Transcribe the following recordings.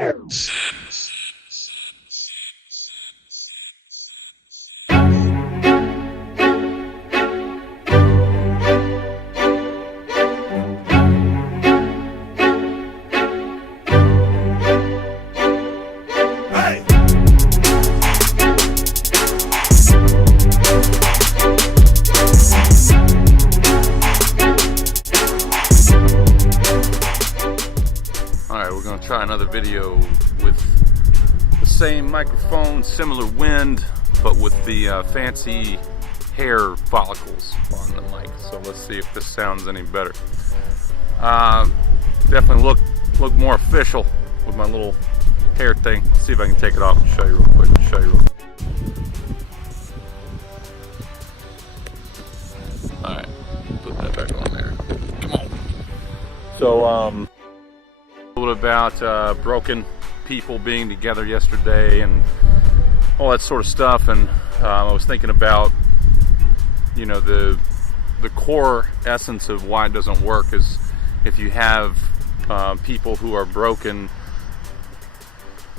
Alright, we're going to try another video with the same microphone, similar wind, but with the fancy hair follicles on the mic. So let's see if this sounds any better. Definitely look more official with my little hair thing. Let's see if I can take it off and show you real quick. Alright, put that back on there. Come on. So, a little about broken people being together yesterday and all that sort of stuff, and I was thinking about, you know, the core essence of why it doesn't work is if you have people who are broken.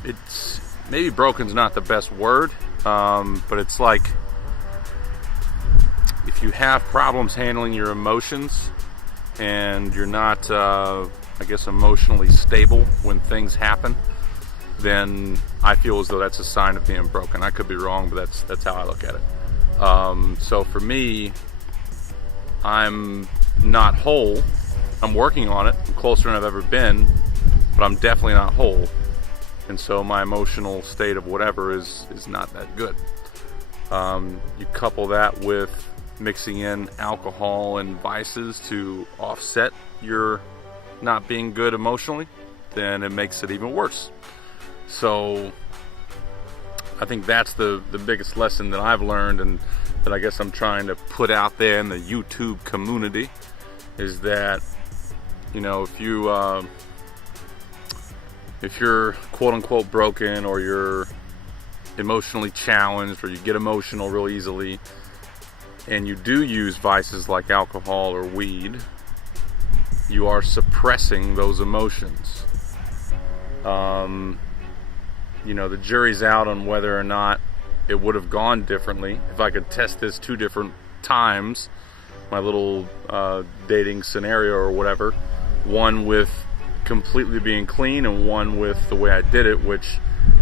It's maybe broken's not the best word, but it's like if you have problems handling your emotions and you're not I guess emotionally stable when things happen, then I feel as though that's a sign of being broken. I could be wrong, but that's how I look at it. So for me, I'm not whole. I'm working on it. I'm closer than I've ever been, but I'm definitely not whole. And so my emotional state of whatever is not that good. You couple that with mixing in alcohol and vices to offset your not being good emotionally, then it makes it even worse. So I think that's the biggest lesson that I've learned, and that I guess I'm trying to put out there in the YouTube community, is that, you know, if you're quote unquote broken, or you're emotionally challenged, or you get emotional real easily, and you do use vices like alcohol or weed, you are suppressing those emotions. You know, the jury's out on whether or not it would have gone differently if I could test this 2 different times, my little dating scenario or whatever, one with completely being clean and one with the way I did it, which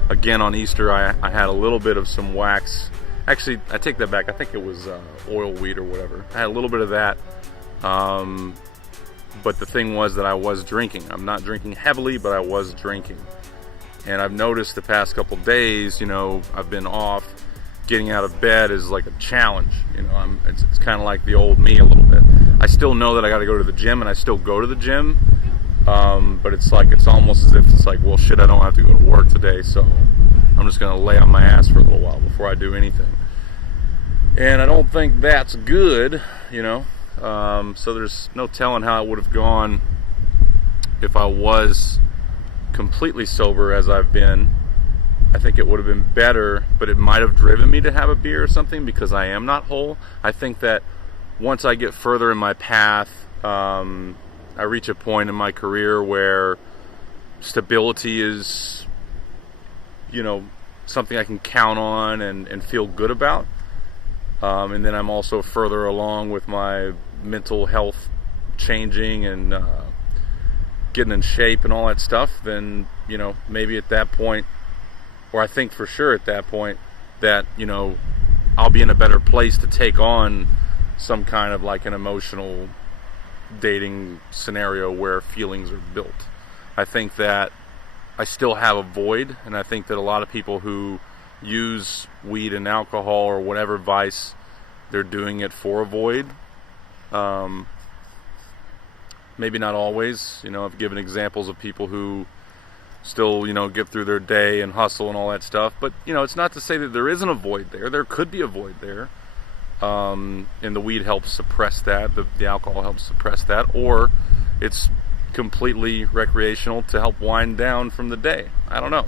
again on Easter I had a little bit of some wax. Actually, I take that back, I think it was oil weed or whatever. I had a little bit of that, but the thing was that I was drinking. I'm not drinking heavily, but I was drinking. And I've noticed the past couple days, you know, I've been off. Getting out of bed is like a challenge. You know, it's kind of like the old me a little bit. I still know that I got to go to the gym, and I still go to the gym. But it's almost as if it's like, well, shit, I don't have to go to work today, so I'm just gonna lay on my ass for a little while before I do anything. And I don't think that's good, you know. So there's no telling how it would have gone if I was completely sober as I've been. I think it would have been better, but it might have driven me to have a beer or something, because I am not whole. I think that once I get further in my path, I reach a point in my career where stability is, you know, something I can count on and feel good about. And then I'm also further along with my mental health changing and getting in shape and all that stuff, then, you know, maybe at that point, or I think for sure at that point, that, you know, I'll be in a better place to take on some kind of like an emotional dating scenario where feelings are built. I think that I still have a void, and I think that a lot of people who use weed and alcohol or whatever vice, they're doing it for a void. Maybe not always. You know, I've given examples of people who still, you know, get through their day and hustle and all that stuff. But, you know, it's not to say that there isn't a void there. There could be a void there. And the weed helps suppress that. The alcohol helps suppress that. Or it's completely recreational to help wind down from the day. I don't know.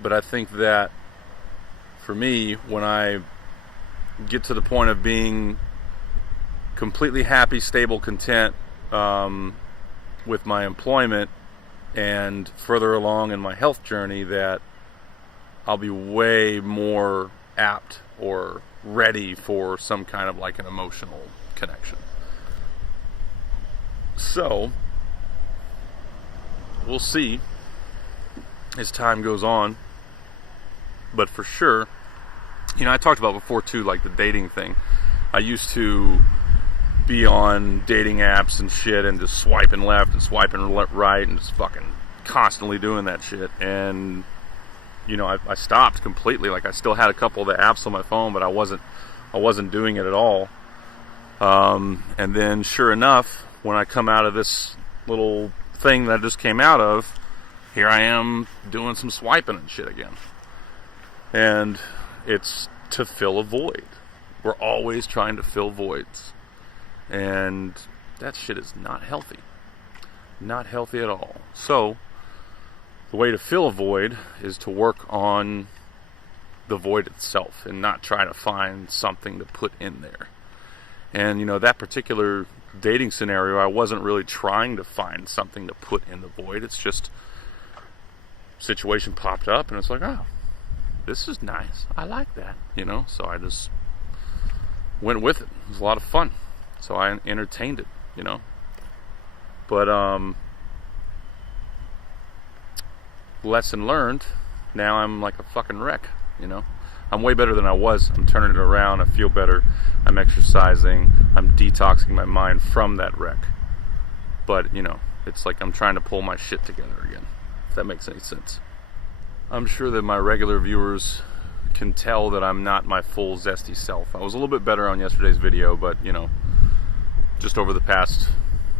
But I think that for me, when I get to the point of being completely happy, stable, content with my employment, and further along in my health journey that I'll be way more apt or ready for some kind of like an emotional connection. So we'll see as time goes on, but for sure, you know, I talked about before too, like the dating thing. I used to be on dating apps and shit and just swiping left and swiping right and just fucking constantly doing that shit. And you know, I stopped completely. Like, I still had a couple of the apps on my phone, but I wasn't doing it at all. And then sure enough, when I come out of this little thing that I just came out of, here I am doing some swiping and shit again. And it's to fill a void. We're always trying to fill voids. And that shit is not healthy. Not healthy at all. So the way to fill a void is to work on the void itself and not try to find something to put in there. And, you know, that particular dating scenario, I wasn't really trying to find something to put in the void. It's just situation popped up and it's like, oh, this is nice. I like that, you know? So I just went with it. It was a lot of fun. So I entertained it, you know? But, lesson learned, now I'm like a fucking wreck, you know? I'm way better than I was. I'm turning it around. I feel better. I'm exercising. I'm detoxing my mind from that wreck. But, you know, it's like I'm trying to pull my shit together again, if that makes any sense. I'm sure that my regular viewers can tell that I'm not my full zesty self. I was a little bit better on yesterday's video, but, you know, just over the past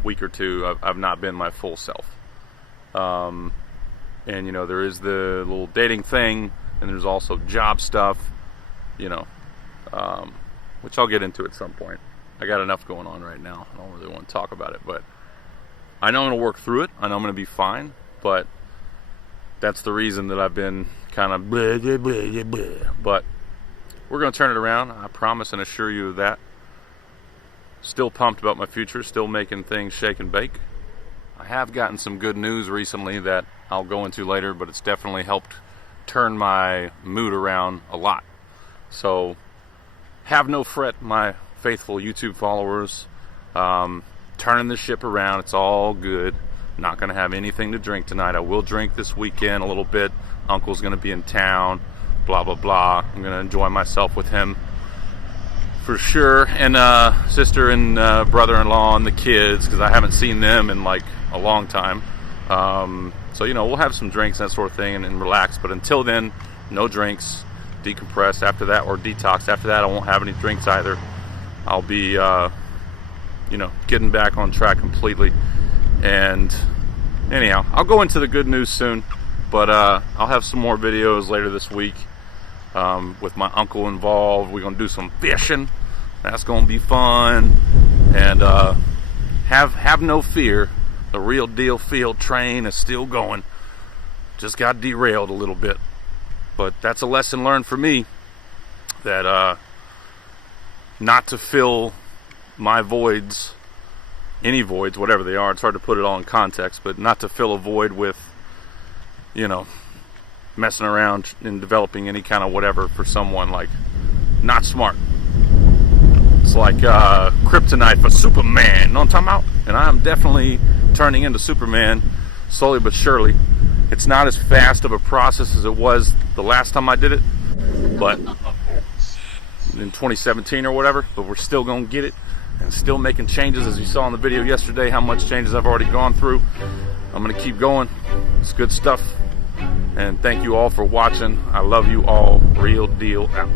week or two, I've not been my full self. And, you know, there is the little dating thing, and there's also job stuff, you know, which I'll get into at some point. I got enough going on right now. I don't really want to talk about it, but I know I'm going to work through it. I know I'm going to be fine, but that's the reason that I've been kind of blah, blah, blah, blah. But we're going to turn it around. I promise and assure you of that. Still pumped about my future, still making things shake and bake. I have gotten some good news recently that I'll go into later, but it's definitely helped turn my mood around a lot. So have no fret, my faithful YouTube followers. Turning this ship around. It's all good. Not going to have anything to drink tonight. I will drink this weekend a little bit. Uncle's going to be in town. Blah, blah, blah. I'm going to enjoy myself with him for sure. And sister and brother-in-law and the kids, because I haven't seen them in like a long time. So, you know, we'll have some drinks, that sort of thing, and relax. But until then, no drinks. Decompress after that, or detox after that. I won't have any drinks either. I'll be, you know, getting back on track completely. And anyhow, I'll go into the good news soon. But I'll have some more videos later this week with my uncle involved. We're going to do some fishing. That's going to be fun. And have no fear. The real deal field train is still going. Just got derailed a little bit. But that's a lesson learned for me, that not to fill my voids, any voids, whatever they are. It's hard to put it all in context, but not to fill a void with, you know, messing around and developing any kind of whatever for someone. Like, not smart. It's like kryptonite for Superman. You know what I'm talking about? And I'm definitely turning into Superman slowly but surely. It's not as fast of a process as it was the last time I did it, but in 2017 or whatever, but we're still gonna get it and still making changes. As you saw in the video yesterday, how much changes I've already gone through. I'm gonna keep going. It's good stuff, and thank you all for watching. I love you all. Real deal out.